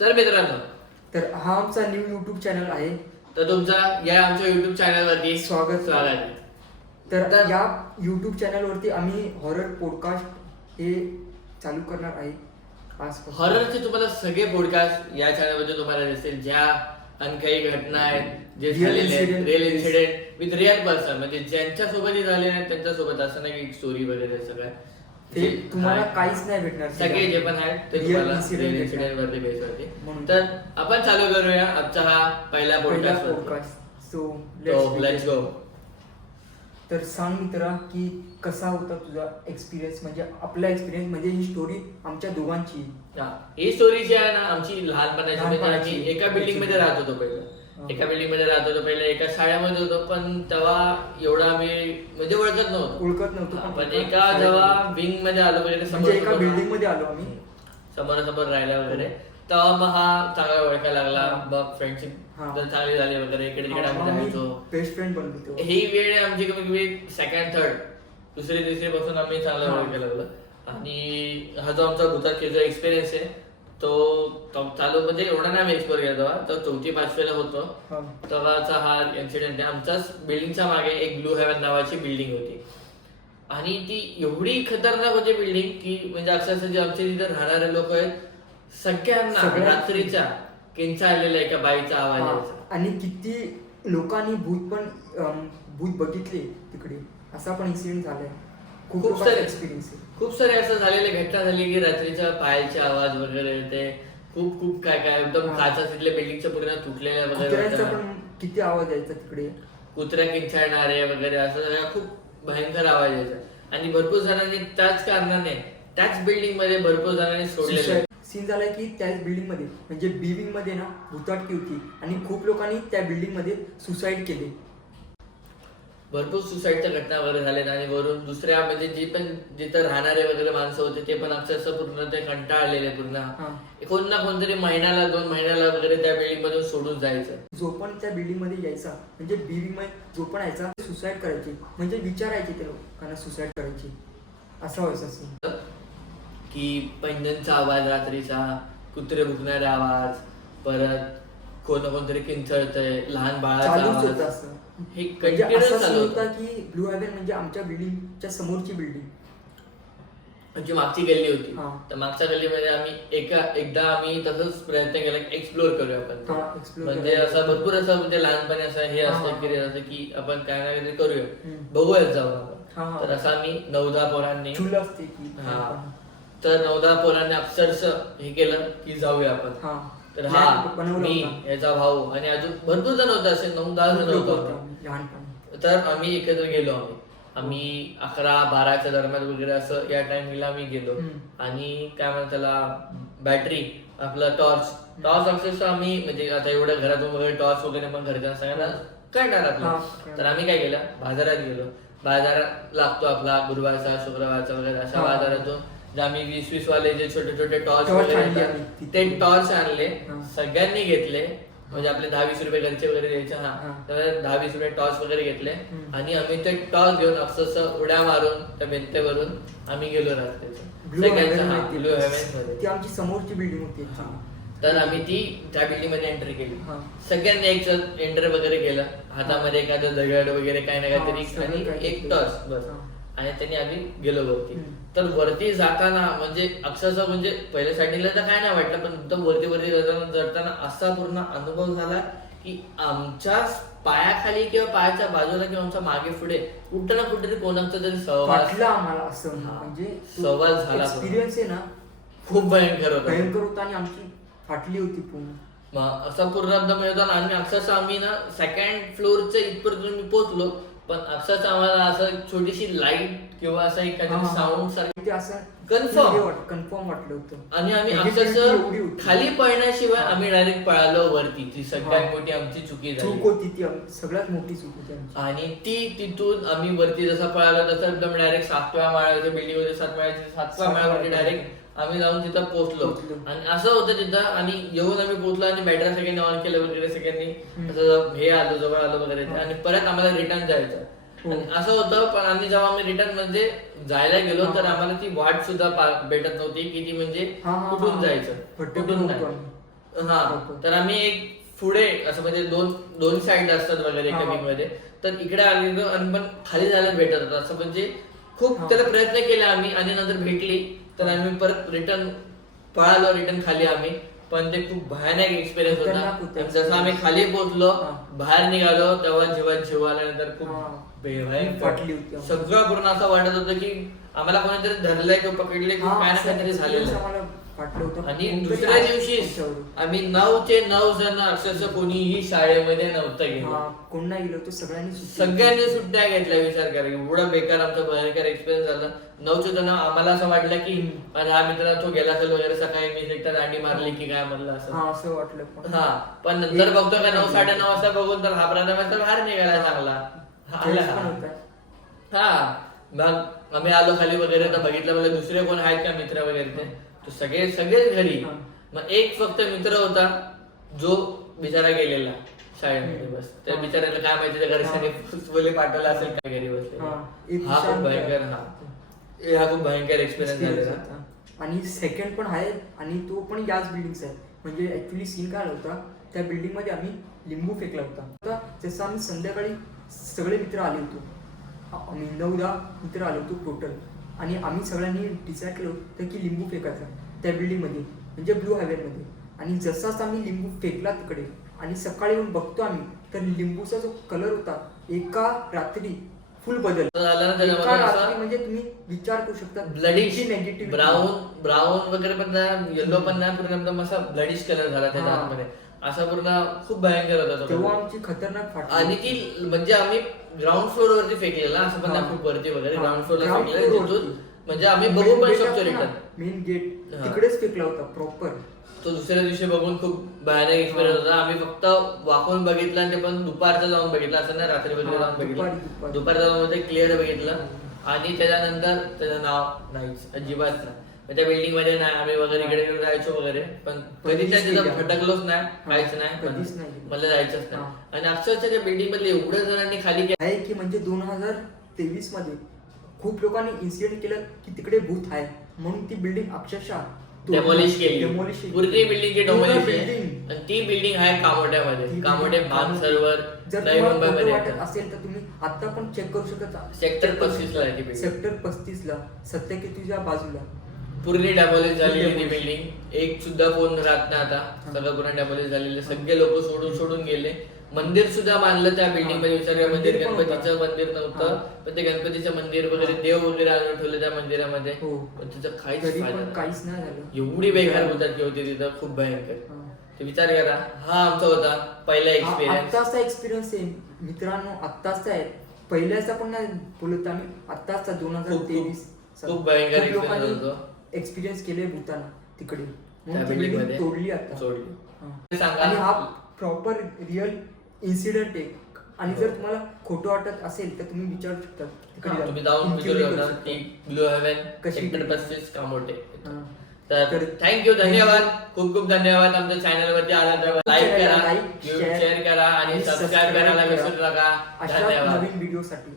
तर मित्रांनो, तर हा आमचा न्यू यूट्यूब चॅनल आहे. तर तुमचा या आमच्या युट्यूब चॅनलवरती स्वागत आहे. तर या यूट्यूब चॅनलवरती आम्ही हॉरर पॉडकास्ट हे चालू करणार आहे. हॉररचे तुम्हाला सगळे पॉडकास्ट या चॅनलमध्ये तुम्हाला दिसतील, ज्या आणि काही घटना आहेत जे झालेले real incident with real person, म्हणजे ज्यांच्यासोबतही झाले आहेत त्यांच्यासोबत, असं नाही की स्टोरी वगैरे सगळं ते तुम्हाला काहीच नाही भेटणार. सगळे जे पण आहेत ते तुम्हाला रिअल इन्सिडेंट वरती बेस वरती. तर आपण चालू करूया आजचा हा पहिला पॉडकास्ट. So let's go. तर सांग मित्रा की कसा होता तुझा एक्सपिरियन्स, म्हणजे आपला एक्सपिरियन्स, म्हणजे ही स्टोरी आमच्या दोघांची. ही स्टोरी जी आहे ना आमची लहानपणाची. म्हणजे लहानपणाची. आम्ही एका बिल्डिंग मध्ये राहत होतो पहिलं. एका बिल्डिंग मध्ये राहत होतो पहिलं, एका शाळेमध्ये होतो, पण तेव्हा एवढा आम्ही म्हणजे ओळखत नव्हतो. पण एका जेव्हा विंग मध्ये आलो वगैरे, म्हणजे एका बिल्डिंग मध्ये आलो आम्ही समोरासमोर राहिल्या वगैरे, तेव्हा मग हा चांगला ओळखायला लागला. मग फ्रेंडशिप चांगली झाली वगैरे, इकडे तिकडे आम्ही जायचो, बेस्ट फ्रेंड बनलो. ही वेळ आमची कमी कमी सेकंड थर्ड दुसरी तिसरी पासून आम्ही चांगलं ओळखायला लागलो. आणि हा जो आमचा भूताचा एक्सपिरियन्स आहे तो चालू, म्हणजे एवढा नाही आम्ही एक्सप्लोर केला तेव्हा, तर 4वी-5वीला होतो तेव्हाचा हा इन्सिडेंट आहे. आमच्याच बिल्डिंगच्या मागे एक ब्लू हेवन नावाची बिल्डिंग होती, आणि ती एवढी खतरनाक होती बिल्डिंग की म्हणजे अक्षरशः जे आमचे तिथे राहणारे लोक आहेत सगळ्यांना रात्रीच्या किंचा आलेला एका बाईचा आवाज यायचा. आणि किती लोकांनी भूत बघितले तिकडे, असा पण इन्सिडेंट झालाय. खूप सारे एक्सपिरियन्स खूप सारे असं झालेले घटना झाली की रात्रीच्या पायाचे आवाज वगैरे, ते खूप खूप काय काय एकदम काचा तिथल्या बिल्डिंगच्या पूर्ण तुटलेल्या वगैरे, पण किती आवाज यायचा तिकडे, कुत्र्या किंचाळणारे वगैरे, असं सगळं खूप भयंकर आवाज यायचा. आणि भरपूर जणांनी त्याच कारणाने त्याच बिल्डिंग मध्ये भरपूर जणांनी सोडलेलं सीन झालाय की त्याच बिल्डिंग मध्ये, म्हणजे बी विंग मध्ये ना भूताटकी होती, आणि खूप लोकांनी त्या बिल्डिंग मध्ये सुसाईड केले. भरपूर सुसाईडच्या घटना वगैरे झाल्या. आणि वरून दुसऱ्या म्हणजे जे पण जिथं राहणारे वगैरे माणसं होते ते पण अक्षरशः पूर्ण ते कंटाळलेले, पूर्ण कोण ना कोणतरी महिन्याला 2 महिन्याला वगैरे त्या बिल्डिंग मधून सोडून जायचं. जो पण त्या बिल्डिंग मध्ये यायचा, म्हणजे बी विंग मध्ये जो पण यायचा, सुसाईड करायचे, म्हणजे विचारायचे ते लोकांना सुसाईड करायची, असा व्हायचा सीन. की पैंजणचा आवाज रात्रीचा, कुत्रे भुकणारे आवाज, परत कोणतरी किंचळतंय, लहान बाळाचा आवाज, हे कंटिन्यूअस चालू होता. की ब्लू हेवन म्हणजे आमच्या बिल्डिंगच्या समोरची बिल्डिंग, म्हणजे मागची गल्ली होती. तर मागच्या गल्लीमध्ये आम्ही एकदा आम्ही तसंच प्रयत्न केला एक्सप्लोर करूया आपण. म्हणजे असं भरपूर असं म्हणजे लहानपणी असं हे असतं की असं की आपण काय ना काहीतरी करूया, बघूयाच जाऊ आपण. तर असं आम्ही 9-10 पोरांनी, तर 9-10 पोरांनी अक्षरशः हे केलं की जाऊया आपण. तर मी, याचा भाऊ आणि अजून भरपूर जण होते, असे 9-10 जण होतो. तर आम्ही एकत्र गेलो. आम्ही 11-12च्या दरम्यान वगैरे असं या टाइमला आम्ही गेलो. आणि काय म्हणतात त्याला, बॅटरी आपला टॉर्च अक्षरशः आम्ही, म्हणजे आता एवढ्या घरातून वगैरे टॉर्च वगैरे पण घरच्या सगळ्यांना करणार आपलं. तर आम्ही काय केलं, बाजारात गेलो. बाजारात लागतो आपला गुरुवारचा, शुक्रवारचा वगैरे, अशा बाजारातून आम्ही 20-20 वाले जे छोटे छोटे टॉर्च वगैरे ते टॉर्च आणले, सगळ्यांनी घेतले. म्हणजे आपले 10-20 रुपये घरचे वगैरे द्यायचे, तर 10-20 रुपये टॉर्च वगैरे घेतले. आणि आम्ही ते टॉर्च घेऊन अक्षरशः उड्या मारून त्या भिंतीवरून आम्ही गेलो रात्रीचं ब्लू हेवन मध्ये. आमची समोरची बिल्डिंग होती. तर आम्ही त्या बिल्डिंग मध्ये एंट्री केली. सगळ्यांनी एक एंटर वगैरे केलं, हातामध्ये एखादं दगड वगैरे काय ना काहीतरी आणि एक टॉर्च बस. आणि त्यांनी आम्ही गेलो वरती. तर वरती जाताना म्हणजे अक्षरशः, म्हणजे पहिल्या स्टार्टिंगला तर काय नाही वाटलं, पण एकदम वरती चढताना असा पूर्ण अनुभव झाला की आमच्या पायाखाली किंवा पायाच्या बाजूला किंवा आमच्या मागे पुढे कुठं ना कुठेतरी कोणाचा तरी सहवास आम्हाला, असं म्हणजे सहवास झाला. एक्सपिरियन्स आहे ना, खूप भयंकर होता. आणि आमची फाटली होती पूर्ण, असा पूर्ण एकदम होता. आणि अक्षरशः आम्ही ना 2nd फ्लोअरच्या इथपर्यंत मी पोहोचलो, पण अक्षरशः आम्हाला असं छोटीशी लाईट किंवा असं एखादी साऊंड सारखं असं कन्फर्म वाटलं होतं. आणि आम्ही अक्षरशः खाली पळण्याशिवाय आम्ही डायरेक्ट पळालो वरती. ती सगळ्यात मोठी आमची चूक होती, ती सगळ्यात मोठी चूक होती. आणि तिथून आम्ही वरती जसा पळालो तसं एकदम डायरेक्ट 7व्या माळ्याच्या बिल्डिंग मध्ये, 7व्या माळ्यावरती डायरेक्ट आम्ही जाऊन तिथं पोहोचलो. आणि असं होतं तिथं. आणि येऊन आम्ही पोहोचलो आणि बॅटरी सगळ्यांनी ऑन केलं वगैरे, सगळ्यांनी असं हे आलो, जवळ आलो वगैरे. आणि परत आम्हाला रिटर्न जायचं. आणि असं होतं. पण आम्ही जेव्हा आम्ही रिटर्न मध्ये जायला गेलो तर आम्हाला ती वाट सुद्धा भेटत नव्हती की ती म्हणजे कुठून जायचं, कुठून नाही. हा तर आम्ही एक पुढे असं म्हणजे दोन साईड असतात वगैरे एका विंग मध्ये, तर इकडे आलेलो आणि पण खाली जायला भेटत होतं असं म्हणजे खूप त्याला प्रयत्न केले आम्ही आणि नंतर भेटली तर आम्ही परत रिटर्न रिटर्न खाली आम्ही. पण ते खूप भयानक एक्सपिरियन्स होता. जसं आम्ही खाली पोहोचलो बाहेर निघालो तेव्हा जेव्हा जेव्हा आल्यानंतर खूप भयंकर सगळं पूर्ण असं वाटत होतं की आम्हाला कोणीतरी धरलंय किंवा पकडले किंवा काय ना काहीतरी झालेलं. आणि दुसऱ्या दिवशी आम्ही 9चे 9 जण अक्षरशः कोणीही शाळेमध्ये नव्हतं गेलो, कोण नाही गेलो, सगळ्यांनी सुट्ट्या घेतल्या. विचार करा एवढा बेकार आमचा भयंकर एक्सपिरियन्स झाला. 9चे जण आम्हाला असं वाटलं की माझा हा मित्र तो गेला असेल वगैरे, सकाळी मी एकदा दांडी मारली की काय म्हणलं असं वाटलं. हा पण नंतर बघतो का 9 9:30 वाजता बघून तर हा ब्रदर बाहेर निघाला चांगला. हा मग आम्ही आलो खाली वगैरे तर बघितलं मला दुसरे कोण आहेत का मित्र वगैरे ते सगळेच घरी. मग एक फक्त मित्र होता जो बिचारा गेलेला शाळेमध्ये. बस त्या बिचाराला काय माहिती त्या घरच्यांनी बोले पाठवला असेल काय घरी बसले. हा खूप भयंकर एक्सपिरियन्स झालेला. आणि सेकंड पण आहे आणि तो पण याच बिल्डिंगचा आहे. म्हणजे ऍक्च्युली सीन काय होता, त्या बिल्डिंग मध्ये आम्ही लिंबू फेकला होता. जसं आम्ही संध्याकाळी सगळे मित्र आले होतो, आम्ही 9-10 मित्र आलो होतो टोटल, आणि आम्ही सगळ्यांनी डिसाईड केलं होतं की लिंबू फेकायचा त्या बिल्डिंग मध्ये म्हणजे ब्लू हायवेमध्ये. आणि जसाच आम्ही लिंबू फेकला तिकडे आणि सकाळी येऊन बघतो आम्ही तर लिंबूचा जो कलर होता एका रात्री फुल बदल म्हणजे तुम्ही विचार करू शकता. ब्लडिश नेगेटिव्ह ब्राऊन वगैरे पण नाही, येलो पण नाही, पूर्ण असा ब्लडिश कलर झाला त्याच्या आतमध्ये. असा पूर्ण खूप भयंकर होता तेव्हा आमची खतरनाक फाट. आणि ती म्हणजे आम्ही ग्राउंड फ्लोर वरती फेकलेला, असं पण नाही खूप वरती वगैरे, ग्राउंड फ्लोरला फेकलेला तिथून म्हणजे आम्ही बघू पण शकतो रिटर्न. मेन गेट तिकडेच फेकला होता प्रॉपर. तो दुसऱ्या दिवशी बघून खूप भयानक एक्सपिरियन्स होता. आम्ही फक्त वाकून बघितलं आणि ते पण दुपारचं जाऊन बघितलं, असं नाही रात्री वगैरे जाऊन बघितलं. दुपारचं जाऊन ते क्लिअर बघितलं आणि त्याच्यानंतर त्याचं नाव नाहीच अजिबात नाही. त्या बिल्डिंग मध्ये नाही आम्ही वगैरे इकडे जायचो वगैरे, पण कधी त्या तिथं भटकलोच नाही, काहीच नाही, मला जायचंच नाही. आणि अक्षरशः त्या बिल्डिंग मध्ये एवढ्या जणांनी खाली आहे की म्हणजे 2023 मध्ये खूप लोकांनी इन्सिडेंट केलं की तिकडे भूत आहे म्हणून ती बिल्डिंग अक्षरशः डेमोलिश केली. पूर्ण बिल्डिंग डेमोलिश केली. आणि ती बिल्डिंग आहे कामोठ्यामध्ये, कामोठे भान सरोवर नवी मुंबईमध्ये असेल तर तुम्ही आता पण चेक करू शकता. सेक्टर 35 ला आहे ती बिल्डिंग. सेक्टर 35 ला सत्यकेतूच्या बाजूला पूर्ण डेमोलिश झालेली ती बिल्डिंग. एक सुद्धा कोण राहत नाही आता, सगळं पूर्ण डेमोलिश झालेले. सगळे लोक सोडून गेले. मंदिर सुद्धा बांधलं त्या बिल्डिंग मध्ये. विचार मंदिर गणपतीचं मंदिर नव्हतं, पण ते गणपतीचं मंदिर वगैरे देव वगैरे आणून ठेवले त्या मंदिरामध्ये. पण तिथं काहीच नाही झालं. एवढी बेकार होतात होती तिथं, खूप भयंकर. ते विचार करा. हा आमचा होता पहिला एक्सपिरियन्स. आत्ताचा एक्सपिरियन्स आहे मित्रांनो, आत्ताचा आहे, पहिल्याचा पण नाही बोलत आम्ही, आत्ताचा 2023. खूप भयंकर एक्सपिरियन्स होतो. एक्सपिरियन्स केले भूताना तिकडे तोडली आता. सांगा. आणि हा प्रॉपर रिअल इन्सिडेंट आहे. आणि जर तुम्हाला खोटं वाटत असेल तर तुम्ही विचारू शकता तिकडे तुम्ही जाऊन विचारू शकता की ब्लू हेवन सेक्टर 35 कामोठे. तर थँक्यू, धन्यवाद, खूप खूप धन्यवाद. आमच्या चॅनल वरती आला तर लाईक करा, शेअर करा आणि सबस्क्राईब करायला विसरू नका. धन्यवाद. नवीन व्हिडिओ साठी.